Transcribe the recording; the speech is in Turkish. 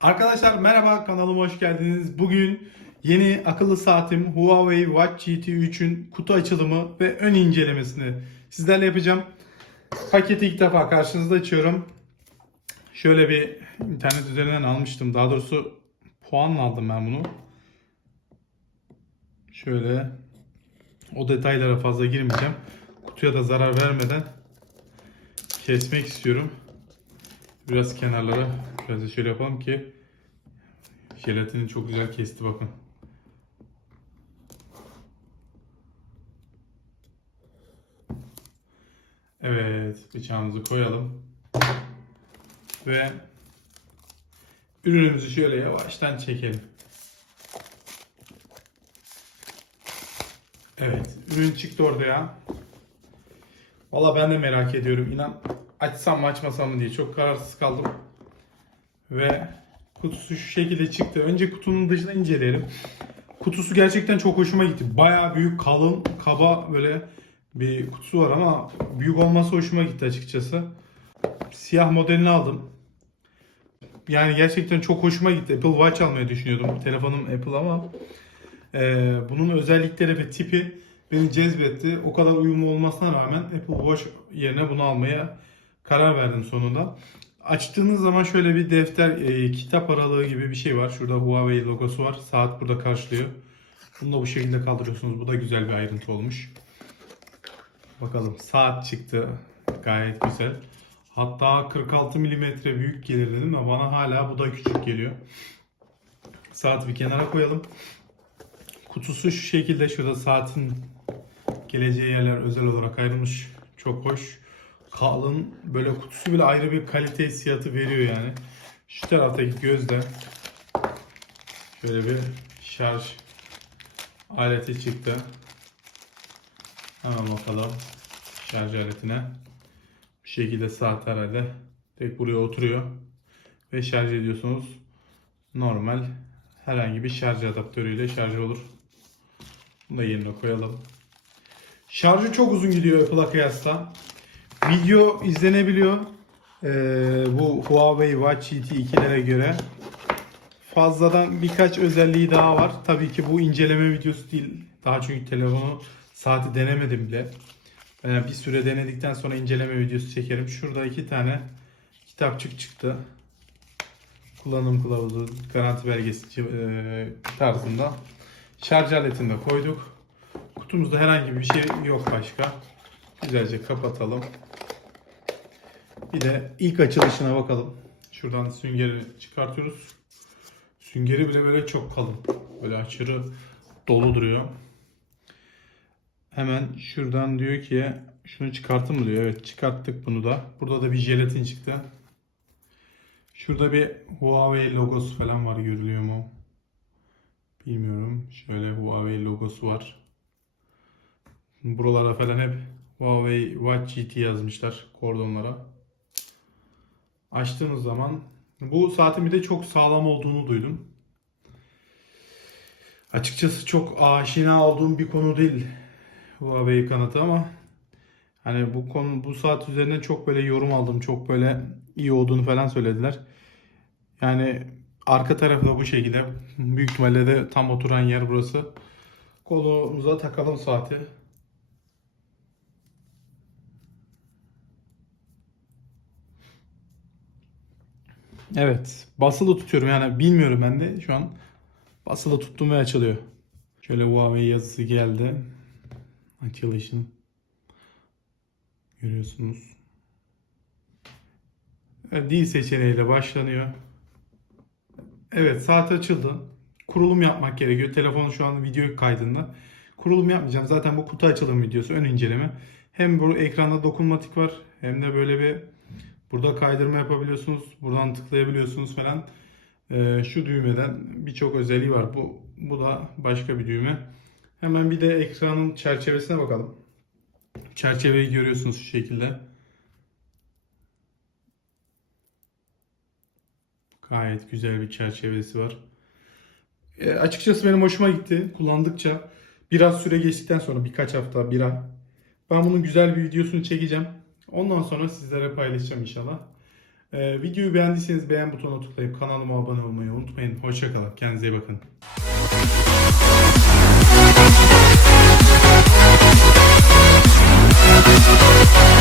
Arkadaşlar merhaba kanalıma hoş geldiniz. Bugün yeni akıllı saatim Huawei Watch GT 3'ün kutu açılımı ve ön incelemesini sizlerle yapacağım. Paketi ilk defa karşınızda açıyorum. Şöyle bir internet üzerinden almıştım. Daha doğrusu puanla aldım ben bunu. Şöyle o detaylara fazla girmeyeceğim. Kutuya da zarar vermeden kesmek istiyorum. Biraz kenarlara biraz şöyle yapalım ki jelatini çok güzel kesti bakın. Evet bıçağımızı koyalım. Ve ürünümüzü şöyle yavaştan çekelim. Evet ürün çıktı oraya. Valla ben de merak ediyorum. İnan açsam mı açmasam mı diye çok kararsız kaldım. Ve kutusu şu şekilde çıktı. Önce kutunun dışını inceleyelim. Kutusu gerçekten çok hoşuma gitti. Bayağı büyük, kalın, kaba böyle bir kutusu var ama büyük olması hoşuma gitti açıkçası. Siyah modelini aldım. Yani gerçekten çok hoşuma gitti. Apple Watch almayı düşünüyordum. Telefonum Apple ama e, bunun özellikleri ve tipi beni cezbetti. O kadar uyumlu olmasına rağmen Apple Watch yerine bunu almaya karar verdim sonunda. Açtığınız zaman şöyle bir defter, e, kitap aralığı gibi bir şey var. Şurada Huawei logosu var. Saat burada karşılıyor. Bunu da bu şekilde kaldırıyorsunuz. Bu da güzel bir ayrıntı olmuş. Bakalım saat çıktı. Gayet güzel. Hatta 46 milimetre büyük gelir dedim ama bana hala bu da küçük geliyor. Saati bir kenara koyalım. Kutusu şu şekilde şurada saatin geleceği yerler özel olarak ayrılmış. Çok hoş. Kalın böyle kutusu bile ayrı bir kalite hissiyatı veriyor yani. Şu taraftaki gözde şöyle bir şarj aleti çıktı. Hemen bakalım şarj aletine. Bir şekilde saat herhalde tek buraya oturuyor ve şarj ediyorsunuz. Normal herhangi bir şarj adaptörüyle şarj olur. Bunu da yerine koyalım. Şarjı çok uzun gidiyor Apple'a kıyasla. Video izlenebiliyor. Ee, bu Huawei Watch GT 2'lere göre. Fazladan birkaç özelliği daha var. Tabii ki bu inceleme videosu değil. Daha çünkü telefonu saati denemedim bile. Ee, bir süre denedikten sonra inceleme videosu çekerim. Şurada iki tane kitapçık çıktı. Kullanım kılavuzu, garanti belgesi e, tarzında. Şarj aletini de koyduk. Kutumuzda herhangi bir şey yok başka. Güzelce kapatalım. Bir de ilk açılışına bakalım. Şuradan süngeri çıkartıyoruz. Süngeri bile böyle çok kalın. Böyle aşırı dolu duruyor. Hemen şuradan diyor ki şunu çıkartın mı diyor. Evet çıkarttık bunu da. Burada da bir jelatin çıktı. Şurada bir Huawei logosu falan var görülüyor mu? Bilmiyorum. Şöyle Huawei logosu var. Buralara falan hep Huawei Watch GT yazmışlar kordonlara. Açtığımız zaman bu saatin bir de çok sağlam olduğunu duydum. Açıkçası çok aşina olduğum bir konu değil Huawei kanatı ama hani bu konu bu saat üzerine çok böyle yorum aldım. Çok böyle iyi olduğunu falan söylediler. Yani arka tarafı da bu şekilde. Büyük ihtimalle de tam oturan yer burası. Kolumuza takalım saati. Evet. Basılı tutuyorum yani bilmiyorum ben de şu an basılı tuttum ve açılıyor. Şöyle Huawei yazısı geldi. Açılışın. Görüyorsunuz. Evet, dil seçeneğiyle başlanıyor. Evet saat açıldı. Kurulum yapmak gerekiyor. Telefon şu an video kaydında. Kurulum yapmayacağım. Zaten bu kutu açılım videosu ön inceleme. Hem bu ekranda dokunmatik var hem de böyle bir burada kaydırma yapabiliyorsunuz. Buradan tıklayabiliyorsunuz falan. Ee, şu düğmeden birçok özelliği var. Bu bu da başka bir düğme. Hemen bir de ekranın çerçevesine bakalım. Çerçeveyi görüyorsunuz şu şekilde. Gayet güzel bir çerçevesi var. E, açıkçası benim hoşuma gitti. Kullandıkça biraz süre geçtikten sonra birkaç hafta, bir ay. Ben bunun güzel bir videosunu çekeceğim. Ondan sonra sizlere paylaşacağım inşallah. Ee, videoyu beğendiyseniz beğen butonuna tıklayıp kanalıma abone olmayı unutmayın. Hoşçakalın. Kendinize iyi bakın. We'll be right back.